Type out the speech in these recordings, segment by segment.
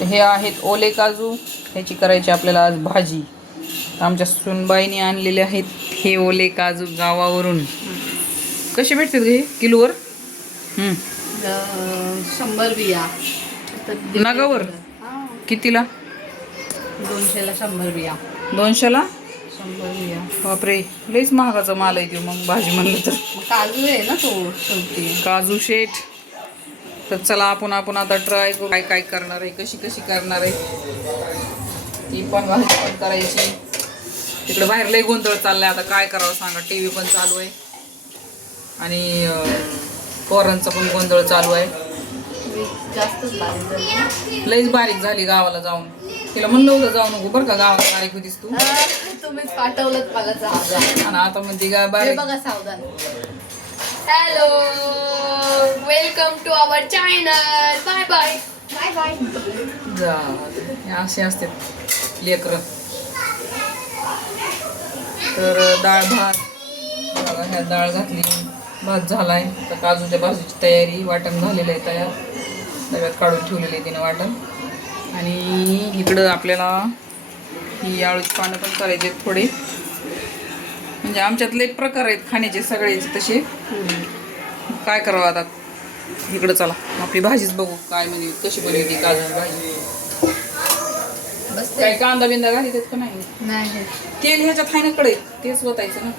हे आहेत ओले काजू, ह्याची करायची आपल्याला आज भाजी. आमच्या सुनबाईने आणलेले आहेत हे ओले काजू गावावरून. कसे भेटतात हे किलोवर? 100 बिया नगावर कितीला? 200ला 100 बिया. 200ला 100 बिया. बापरे, लईच महागाचा माल आहे तो मग भाजी म्हणलं तर. काजू आहे ना तो शेवटी. काजू शेट. तर चला आपण आता ट्राय करू काय काय करणार आहे, कशी करणार आहे ती पण भाजी पण करायची. तिकडे बाहेर लई गोंधळ चाललाय, आता काय करावं सांगा. टी व्ही पण चालू आहे आणि पोरांचा पण गोंधळ चालू आहे. जास्तच बारीक झाली. लईच बारीक झाली गावाला जाऊन. तिला म्हणलं होतं जाऊ नको बरं का, गावाला बारीक होतीस तू. तुम्हीच पाठवलं मला सावधान. आणि आता म्हणते काय बारीक. बघा सावधान. Hello, welcome to our channel. Bye bye bye bye. जा, हे असे असतात लेकरं. तर डाळ भात बघा, ह्या डाळ घातली, भात झालाय. तर काजूच्या भाजीची तयारी, वाटण झालेलं आहे तयार, डब्यात काढून ठेवलेलं आहे तिने वाटण. आणि इकडं आपल्याला ही आळूची पानं पण करायचे आहेत थोडे. म्हणजे आमच्यात लई प्रकार आहेत खाण्याचे सगळेच तसे. काय करावं आता. इकडं चला आपली भाजीच बघू काय म्हणजे कशी बनवली काजूची भाजी. काय कांदा बिंदा घाली देत का नाही? नाही. तेल ह्याच्यात आहे ना कडे, तेच वतायचं ना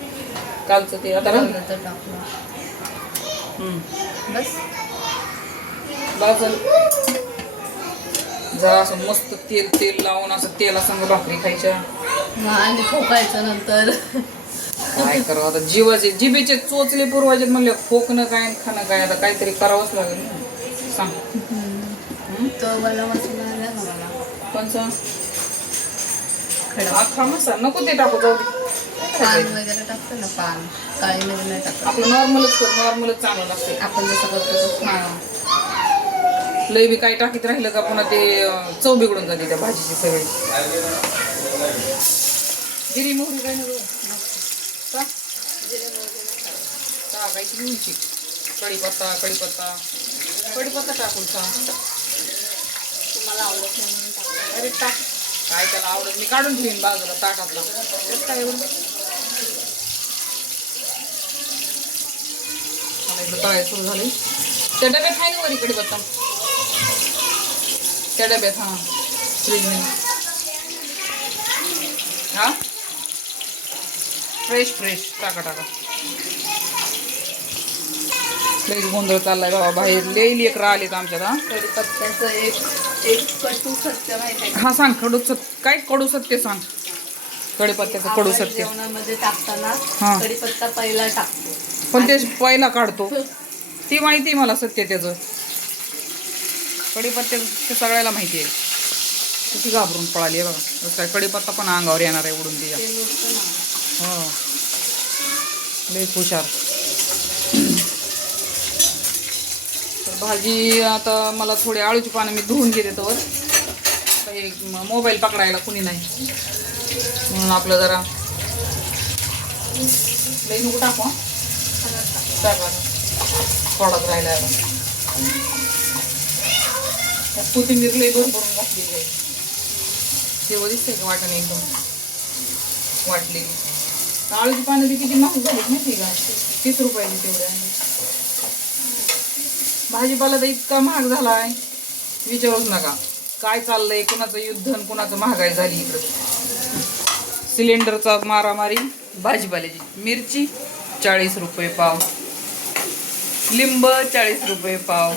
कालचं ते. आता राहिलं तर टाकलं. बस बाजल जरा असं मस्त तेल लावून असं तेला संग भाकरी खायच्या आणि खोकायचं नंतर. काय करावं आता. जिभेचे चोचले पुरवायचे म्हणले, खोकणं काय खाणं काय, आता काहीतरी करावंच लागेल ना. सांग. तो मला मसाला आला ना मला. कोणचा? खडा अख्खा मसाला नको, ते टाकू, जाऊ दे. पान वगैरे टाकतो ना, पान काळी मध्ये नाही टाकत. आपलं नॉर्मलच चांगलं लागते. आपण जसं करतो तसं. लय बी काही टाकीत राहिलं का पुन्हा ते चव बिघडून जाते त्या भाजीची सगळी. जिरी मोहरी काय नको टाकायची उंची. कढीपत्ता टाकून सांग. तुम्हाला आवडत नाही म्हणून टाकतो. अरे टाक, काय त्याला आवडत, मी काढून ठेवीन बाजूला ताटातला. काय एवढं मला इकडं तळायला सुरू झाले. त्या डब्यात आहे ना वरी कढीपत्ता, त्या डब्यात. हां, फ्रीजमध्ये. हां, फ्रेश टाका. लई गोंधळ चाललाय बाबा बाहेर. लई लेकरं आलेत आमच्यात. हा, कढीपत्त्याचं एक कटू सत्य माहिती आहे. हा सांग. काय कडू सत्य सांग. कढीपत्त्याचं कडू सत्य. जेवणामध्ये टाकताना हा. कढीपत्ता पहिला टाकतो, पण ते पहिला काढतो ती माहिती मला सत्य त्याचं. कढीपत्त्याचं ते सगळ्याला माहिती आहे. किती घाबरून पळाली आहे बघा. काय कढीपत्ता पण अंगावर येणार आहे उडून तिच्या. हो, लई हुशार. तर भाजी आता मला थोडी आळूची पानं मी धुवून घेते तर काही मोबाईल पकडायला कुणी नाही म्हणून आपलं जरा लई नको टाकू. टाका, थोडाच राहिला आहे. कोथिंबीर लई भरभरून घातलेली आहे. तेव्हा दिसतंय का वाटण एकदम वाटलेली. आळूची पानं ती किती महाग झाली माहिती का? 30 रुपयाची तेवढे आहे. भाजीपाला तर इतका महाग झाला आहे विचारूच नका. काय चाललंय, कुणाचं युद्ध आणि कुणाचं महागाई झाली इकडं. सिलेंडरचा मारामारी. भाजीपाल्याची मिरची 40 रुपये पाव, लिंब 40 रुपये पाव.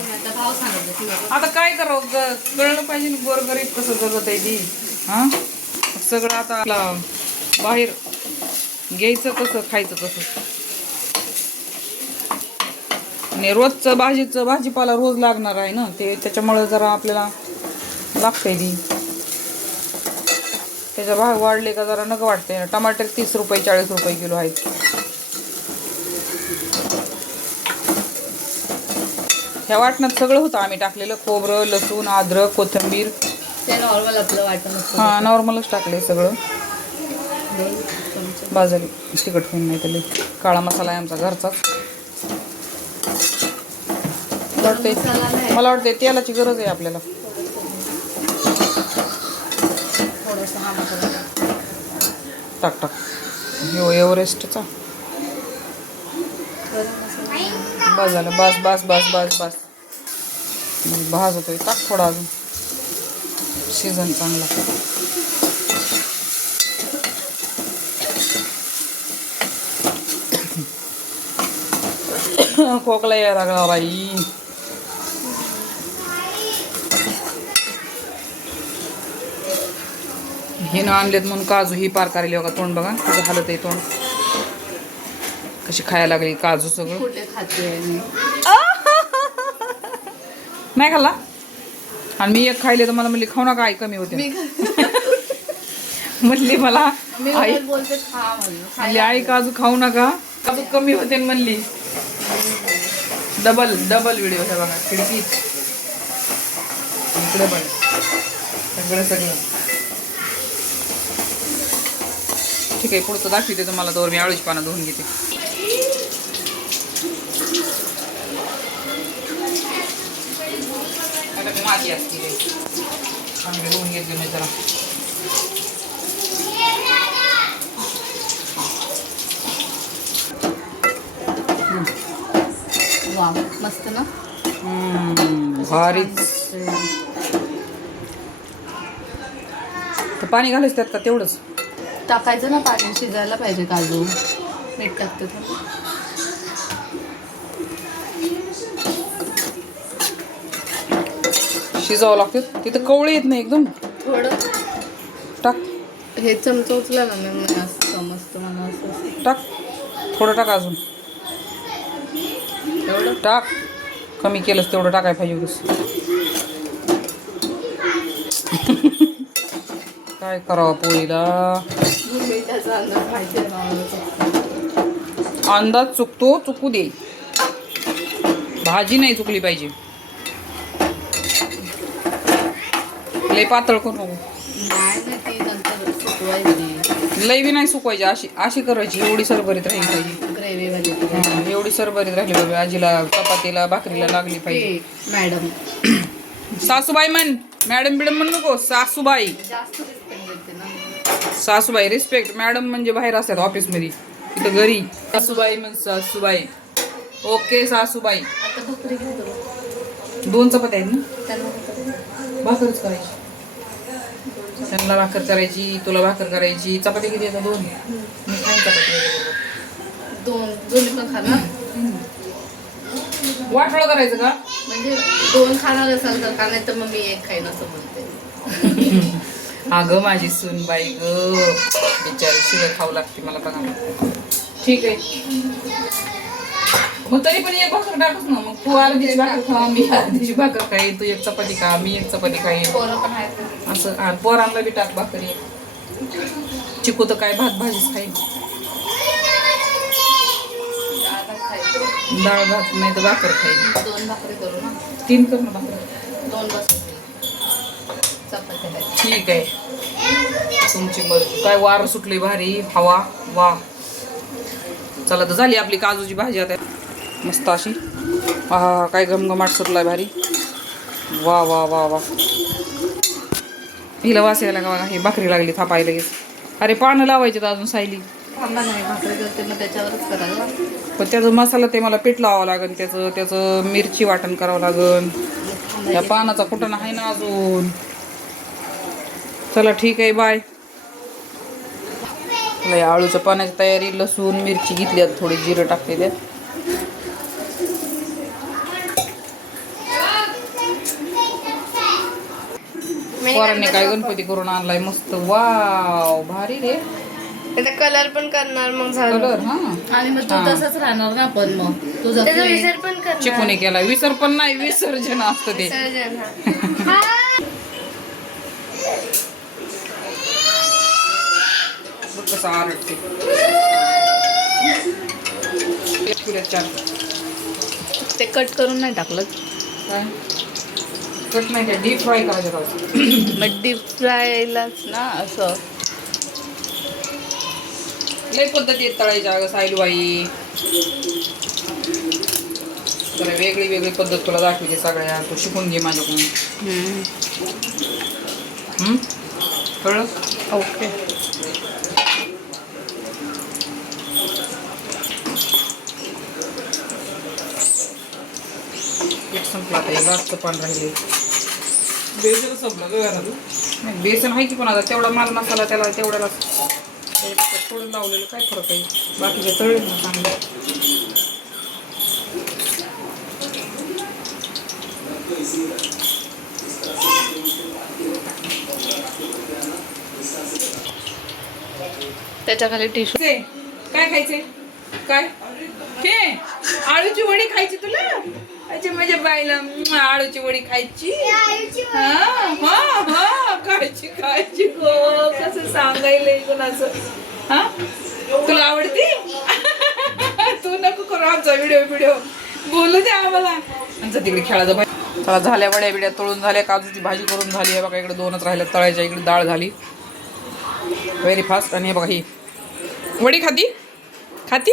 आता काय करावं, कळलं पाहिजे ना गोरगरीब कसं जगत आहे ती. हां, सगळं आता आपला बाहेर घ्यायचं कसं, खायचं कसं. आणि रोजचं भाजीपाला रोज लागणार आहे ना ते, त्याच्यामुळे जरा आपल्याला लागतंय ती. त्याचा भाव वाढले का जरा नका वाटतंय. टमाटर 30 रुपये 40 रुपये किलो आहेत. ह्या वाटणात सगळं होतं आम्ही टाकलेलं. खोबरं, लसूण, अद्रक, कोथिंबीर. ते नॉर्मल आपलं वाटण असतं. हां, नॉर्मलच टाकले सगळं. बाजरी तिखट होऊन नाही त्याला. काळा मसाला आहे आमचा घरचाच. मला वाटते तेलाची गरज आहे आपल्याला. थोडंसं हा मसाला टाक टाक एव्हरेस्टचा बस झालं. बस बस बस बस बस भाज होतोय. टाक थोडा अजून सीझन चांगला. खोकला यायला लागला बाई. हे ना आणलेत म्हणून काजू ही पार करायली बघा. तोंड बघा तुझं हालत आहे. तोंड कशी खायला लागली काजू सगळं. कुठे खाते नाही खाल्ला. आणि मी एक खायले तर मला म्हणली खाऊ नका आई कमी होते. म्हणली मला आई बोलते खा म्हणून म्हणली आई काजू खाऊ नका काजू कमी होते म्हणली. डबल डबल व्हिडिओ आहे बघा. खिडकीत इकडे पण सगळं. ठीक आहे पुढचं दाखवते तुम्हाला. दोन मी आळूची पानं धुवून घेते. आता माती असते चांगली धुवून घेतली मी जरा. वा मस्त ना. भारीच. तर पाणी घालायचं त्यात का तेवढंच टाकायचं ना. पाणी शिजायला पाहिजे. काजू मीठ टाकते थोडं. शिजावं लागतं. तिथं कवळे येत नाही एकदम. थोडं टाक हे चमचा उचला ना. मी असं समजतं मला असं. टाक थोडं टाक अजून. एवढं टाक. कमी केलंच तेवढं टाकायला पाहिजे होतंस. काय करावं पोळीला. त्याचा अंदाज माहिती आहे मला. अंदाज चुकतो चुकू दे. भाजी नाही चुकली पाहिजे. लय पातळ करू नको. नाही ना ती नंतर सुकवायची. लय बी नाही सुकवायची. अशी अशी करायची. एवढी सरभरीत राहिली पाहिजे. ग्रेव्ही वाली एवढी सरभरीत राहिली पाहिजे. आजीला चपातीला भाकरीला लागली पाहिजे. मॅडम सासूबाई म्हण. मॅडम बिडम म्हण नको. सासूबाई. जास्त रिस्पेक्ट देते ना. सासूबाई रिस्पेक्ट. मॅडम म्हणजे बाहेर असतात ऑफिसमध्ये. इथं घरी सासूबाई म्हण. सासूबाई. ओके सासूबाई. आता भाकरी घेतो. 2 चपात्या आहेत ना. त्यांना भाकरच करायची. त्यांना भाकर करायची. तुला भाकर करायची. चपाती किती येतात 2. मी खाईन चपाती. दोन्ही पण खाणार. वाटोळं करायचं का. म्हणजे 2 खाणार असाल तर का नाही तर मग मी 1 खाईन असं म्हणते. अगं माझी सूनबाई ग बिचारी शिवाय खाऊ लागते मला बघा. ठीक आहे मग तरी पण 1 भाकर टाकच ना. मग तू अर्धीची भाकर खा. मी अर्धीची भाकर खाईन. तू 1 चपाती खा. मी 1 चपाती खाईन. पोरं पण आहेत. असं. आणि पोरांना बी टाक भाकरी. चिकू तर काय भात भाजीच खाईन. डाळ भात नाही तर भाकर खाईन. 2 भाकरी करू ना. 3 कर ना भाकर. 2 बस चपात्या काय. ठीक आहे तुमची मर्जी. काय वार सुटली भारी हवा. वा चला तर झाली आपली काजूची भाजी आता मस्त अशी. हा काय घमघमाट सुटलाय भारी. वा वा वा वा. हिला वास यायला का बघा. ही भाकरी लागली थापायला लगेच. अरे पानं लावायचे तर अजून सायली. थांबा नाही भाकरी करते मग त्याच्यावरच करायला. पण त्याचं मसाला ते मला पीठ लावावं लागेल. त्याचं मिरची वाटण करावं लागेल. त्या पानाचा कुठं आहे ना अजून. चला ठीक आहे बाय. चला या आळूच्या पाण्याची तयारी. लसूण मिरची घेतली. थोडी जिरं टाकते त्यात. पोरांनी काय गणपती करून आणलाय मस्त. वाव भारी रे. त्याचा कलर पण करणार मग कलर हा. आणि मग तू तसंच राहणार ना. पण मग तुझा विसर पण करणार. चिकूने केला. विसर पण नाही विसर्जन असतं ते. कसं आरटते. ते कट करून नाही टाकलं. काय कट नाही काय डीप फ्राय करायचं. मग डीप फ्रायलाच ना असं. लय पद्धती आहेत तळायच्या अगं सायलूबाई. जरा वेगळी वेगळी पद्धत तुला दाखवते सगळ्या. तू शिकून घे माझ्याकडून. कळलं? ओके. पीठ संपलं आता, हे लास्टचं पान राहिले. बेसन संपलं का घरात? नाही बेसन आहे की पण आता तेवढा माल मसाला त्याला तेवढ्याला थोडं लावलेलं काय फरक आहे. बाकीचे तळले ना चांगले. त्याच्या खाली टिश्यू. काय खायचे? काय हे आळूची वडी खायची तुला? अच्छा माझ्या बाईला आळूची वडी खायची. हा हा हा खायची खायची गो. कसं सांगायलंय कोणाचं? हा तुला आवडती? तू नको करू आमचा व्हिडिओ बोलू दे आम्हाला. आमचा तिकडे खेळायचा बाई. चला झाल्या वड्या बिड्या तळून झाल्या, काजूची भाजी करून झाली आहे बघा. इकडे 2च राहिल्या तळायच्या. इकडे डाळ झाली व्हेरी फास्ट. आणि हे बघा ही वडी खाती खाती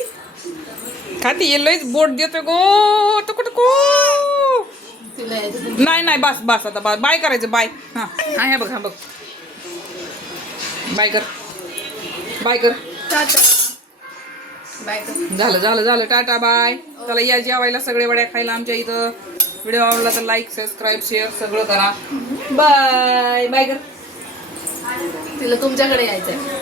खाती. येलोच बोट देतोय गो टुकटुकू. नाही नाही बस बस आता बस. बाय करायचं बाय. हां हां हे बघ हा बघ. बाय कर बाय कर. झालं झालं झालं टाटा बाय. चला या जेवायला सगळे वड्या खायला आमच्या इथं. व्हिडिओ आवडला तर लाईक सबस्क्राईब शेअर सगळं करा. बाय बाय कर. तिला तुमच्याकडे यायचंय.